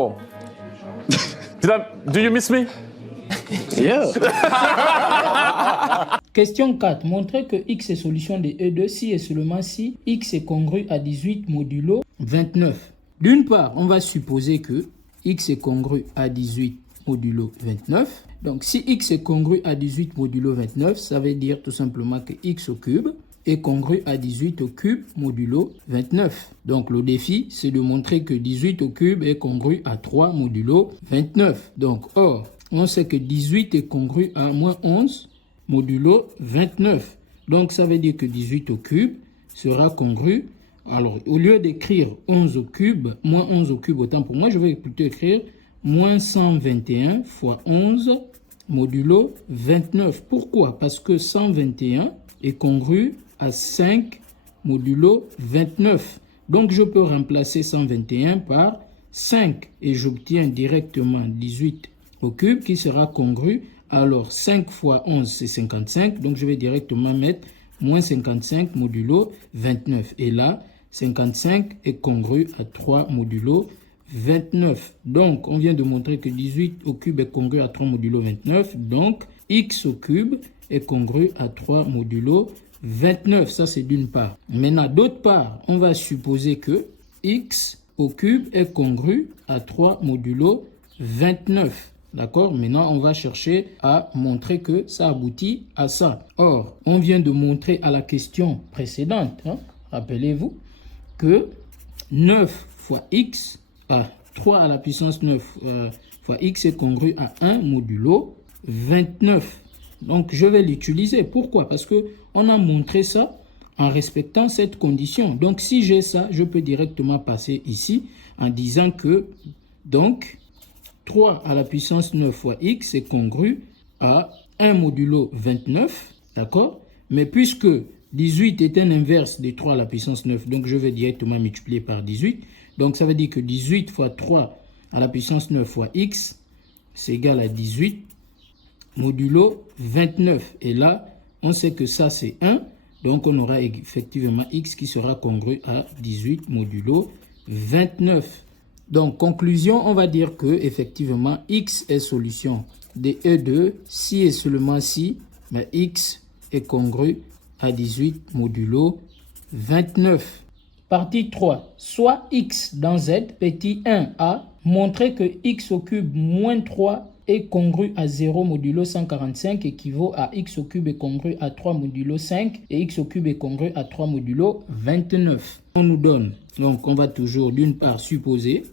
Do you miss me? Yeah. Question 4. Montrez que x est solution de E2 si et seulement si x est congru à 18 modulo 29. D'une part, on va supposer que x est congru à 18 modulo 29. Donc, si x est congru à 18 modulo 29, ça veut dire tout simplement que x au cube est congru à 18 au cube modulo 29. Donc, le défi, c'est de montrer que 18 au cube est congru à 3 modulo 29. Donc, or, on sait que 18 est congru à moins 11 modulo 29. Donc, ça veut dire que 18 au cube sera congru. Alors, au lieu d'écrire 11 au cube, moins 11 au cube, autant pour moi, je vais plutôt écrire moins 121 fois 11 modulo 29. Pourquoi? Parce que 121 est congru à 5 modulo 29. Donc, je peux remplacer 121 par 5 et j'obtiens directement 18 au cube qui sera congru. Alors, 5 fois 11, c'est 55. Donc, je vais directement mettre moins 55 modulo 29. Et là, 55 est congru à 3 modulo 29. Donc, on vient de montrer que 18 au cube est congru à 3 modulo 29. Donc, x au cube est congru à 3 modulo 29. Ça, c'est d'une part. Maintenant, d'autre part, on va supposer que x au cube est congru à 3 modulo 29. D'accord? Maintenant, on va chercher à montrer que ça aboutit à ça. Or, on vient de montrer à la question précédente, rappelez-vous, que 9 fois x, 3 à la puissance 9 fois x est congru à 1 modulo 29. Donc, je vais l'utiliser. Pourquoi? Parce qu'on a montré ça en respectant cette condition. Donc, si j'ai ça, je peux directement passer ici en disant que, donc, 3 à la puissance 9 fois x est congru à 1 modulo 29, d'accord? Mais puisque 18 est un inverse de 3 à la puissance 9, donc je vais directement multiplier par 18. Donc ça veut dire que 18 fois 3 à la puissance 9 fois x, c'est égal à 18 modulo 29. Et là, on sait que ça c'est 1, donc on aura effectivement x qui sera congru à 18 modulo 29. Donc, conclusion, on va dire que effectivement x est solution de E2 si et seulement si mais x est congru à 18 modulo 29. Partie 3. Soit x dans z, petit 1a, montrer que x au cube moins 3 est congru à 0 modulo 145 équivaut à x au cube est congru à 3 modulo 5 et x au cube est congru à 3 modulo 29. On nous donne, donc on va toujours d'une part supposer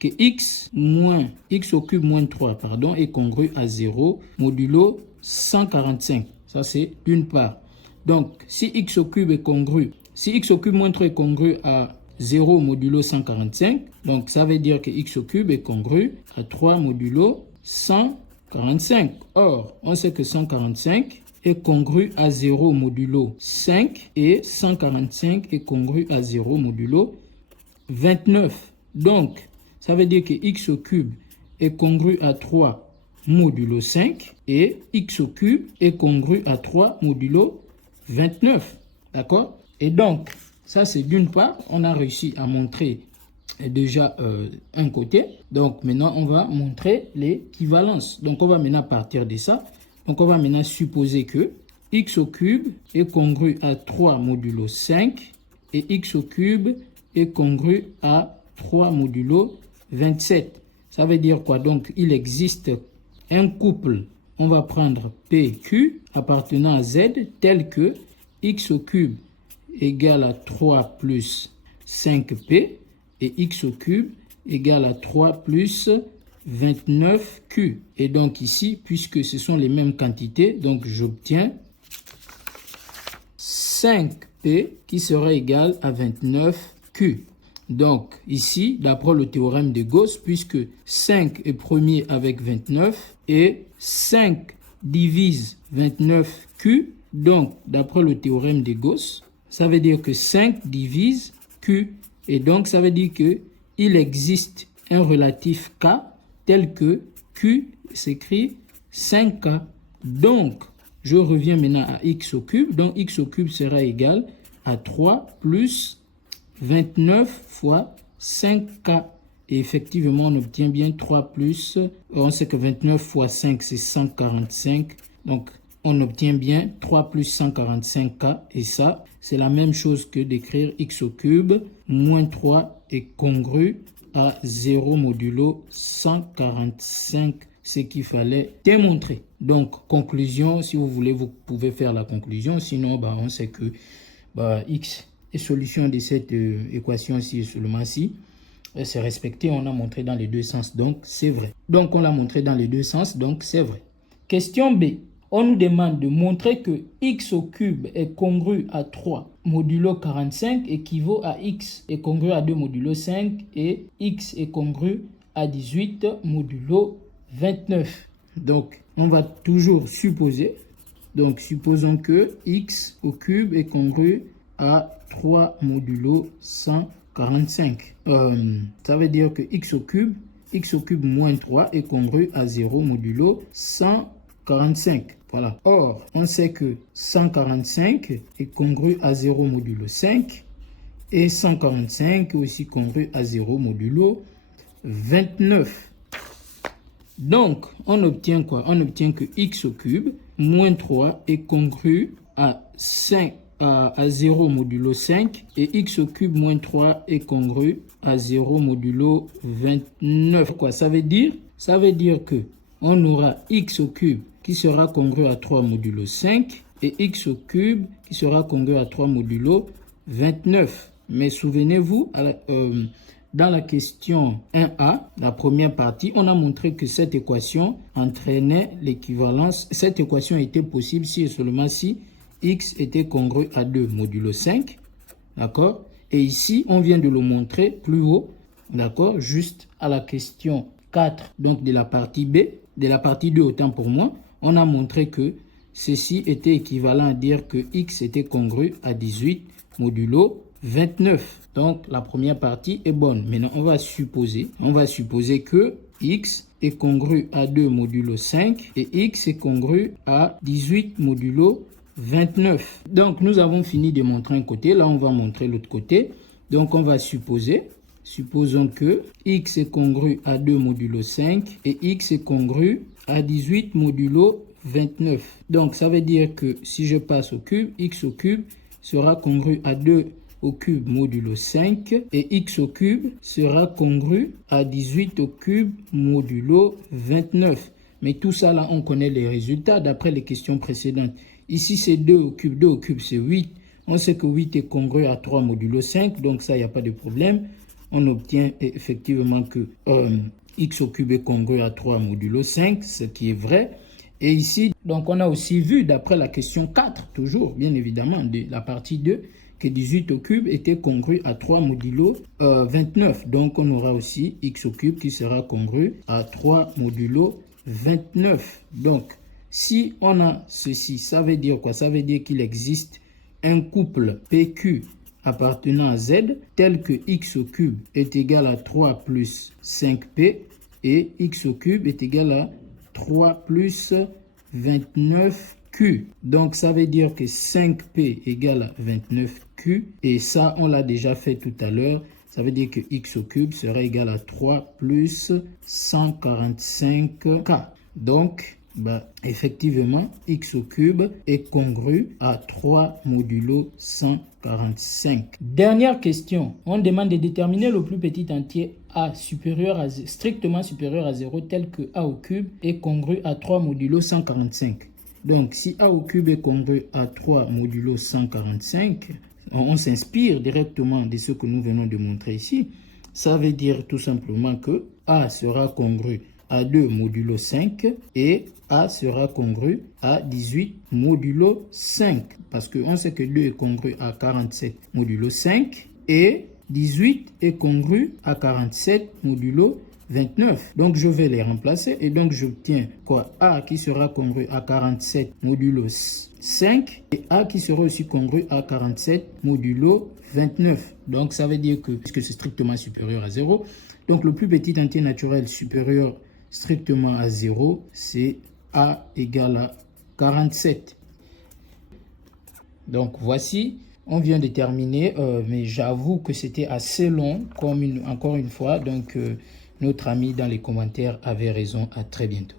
que x au cube moins 3 est congru à 0 modulo 145. Ça c'est d'une part. Donc si x au cube est congru, si x au cube moins 3 est congru à 0 modulo 145, donc ça veut dire que x au cube est congru à 3 modulo 145. Or, on sait que 145 est congru à 0 modulo 5 et 145 est congru à 0 modulo 29. Donc, ça veut dire que x au cube est congru à 3 modulo 5 et x au cube est congru à 3 modulo 29. D'accord? Et donc, ça c'est d'une part, on a réussi à montrer déjà un côté. Donc maintenant, on va montrer l'équivalence. Donc on va maintenant partir de ça. Donc on va maintenant supposer que x au cube est congru à 3 modulo 5 et x au cube est congru à 3 modulo 27. Ça veut dire quoi? Donc, il existe un couple. On va prendre PQ appartenant à Z tel que x au cube égale à 3 plus 5P et x au cube égale à 3 plus 29Q. Et donc ici, puisque ce sont les mêmes quantités, donc j'obtiens 5P qui sera égal à 29Q. Donc, ici, d'après le théorème de Gauss, puisque 5 est premier avec 29 et 5 divise 29Q, donc, d'après le théorème de Gauss, ça veut dire que 5 divise Q. Et donc, ça veut dire qu'il existe un relatif K tel que Q s'écrit 5K. Donc, je reviens maintenant à x au cube. Donc, x au cube sera égal à 3 plus 29 fois 5K. Et effectivement, on obtient bien 3 plus, on sait que 29 fois 5, c'est 145. Donc, on obtient bien 3 plus 145K. Et ça, c'est la même chose que d'écrire x au cube moins 3 est congru à 0 modulo 145, ce qu'il fallait démontrer. Donc, conclusion, si vous voulez, vous pouvez faire la conclusion. Sinon, on sait que x est solution de cette équation-ci et seulement-ci. C'est respecté, on a montré dans les deux sens, donc c'est vrai. Donc, on l'a montré dans les deux sens, donc c'est vrai. Question B. On nous demande de montrer que x au cube est congru à 3 modulo 45 équivaut à x est congru à 2 modulo 5 et x est congru à 18 modulo 29. Donc, on va toujours supposer. Donc, supposons que x au cube est congru à 3 modulo 145. Ça veut dire que x au cube moins 3 est congru à 0 modulo 145. Voilà. Or, on sait que 145 est congru à 0 modulo 5 et 145 est aussi congru à 0 modulo 29. Donc, on obtient quoi? On obtient que x au cube moins 3 est congru à 0 modulo 5 et x au cube moins 3 est congru à 0 modulo 29. Quoi ça veut dire? Ça veut dire que on aura x au cube qui sera congru à 3 modulo 5 et x au cube qui sera congru à 3 modulo 29. Mais souvenez-vous, dans la question 1A, la première partie, on a montré que cette équation entraînait l'équivalence. Cette équation était possible si et seulement si x était congru à 2 modulo 5. D'accord? Et ici, on vient de le montrer plus haut. D'accord? Juste à la question 4, donc de la partie B, de la partie 2 autant pour moi, on a montré que ceci était équivalent à dire que x était congru à 18 modulo 29. Donc, la première partie est bonne. Maintenant, on va supposer que x est congru à 2 modulo 5 et x est congru à 18 modulo 29. Donc, nous avons fini de montrer un côté. Là, on va montrer l'autre côté. Donc, on va supposons que x est congru à 2 modulo 5 et x est congru à 18 modulo 29. Donc, ça veut dire que si je passe au cube, x au cube sera congru à 2 au cube modulo 5 et x au cube sera congru à 18 au cube modulo 29. Mais tout ça, là, on connaît les résultats d'après les questions précédentes. Ici, c'est 2 au cube. 2 au cube, c'est 8. On sait que 8 est congru à 3 modulo 5, donc ça, il n'y a pas de problème. On obtient effectivement que x au cube est congru à 3 modulo 5, ce qui est vrai. Et ici, donc on a aussi vu, d'après la question 4, toujours, bien évidemment, de la partie 2, que 18 au cube était congru à 3 modulo 29. Donc, on aura aussi x au cube qui sera congru à 3 modulo 29. Donc, si on a ceci, ça veut dire quoi? Ça veut dire qu'il existe un couple PQ appartenant à Z tel que x au cube est égal à 3 plus 5p et x au cube est égal à 3 plus 29q. Donc, ça veut dire que 5p égale à 29q. Et ça, on l'a déjà fait tout à l'heure. Ça veut dire que x au cube sera égal à 3 plus 145k. Donc, effectivement, x au cube est congru à 3 modulo 145. Dernière question. On demande de déterminer le plus petit entier a strictement supérieur à 0 tel que a au cube est congru à 3 modulo 145. Donc, si a au cube est congru à 3 modulo 145, on s'inspire directement de ce que nous venons de montrer ici. Ça veut dire tout simplement que a sera congru à 2 modulo 5 et a sera congru à 18 modulo 5. Parce qu'on sait que 2 est congru à 47 modulo 5 et 18 est congru à 47 modulo 29. Donc, je vais les remplacer et donc j'obtiens quoi? A qui sera congru à 47 modulo 5 et A qui sera aussi congru à 47 modulo 29. Donc, ça veut dire que, puisque c'est strictement supérieur à 0, donc le plus petit entier naturel supérieur strictement à 0, c'est A égale à 47. Donc, voici, On vient de terminer, mais j'avoue que c'était assez long, encore une fois. Donc, notre ami dans les commentaires avait raison. À très bientôt.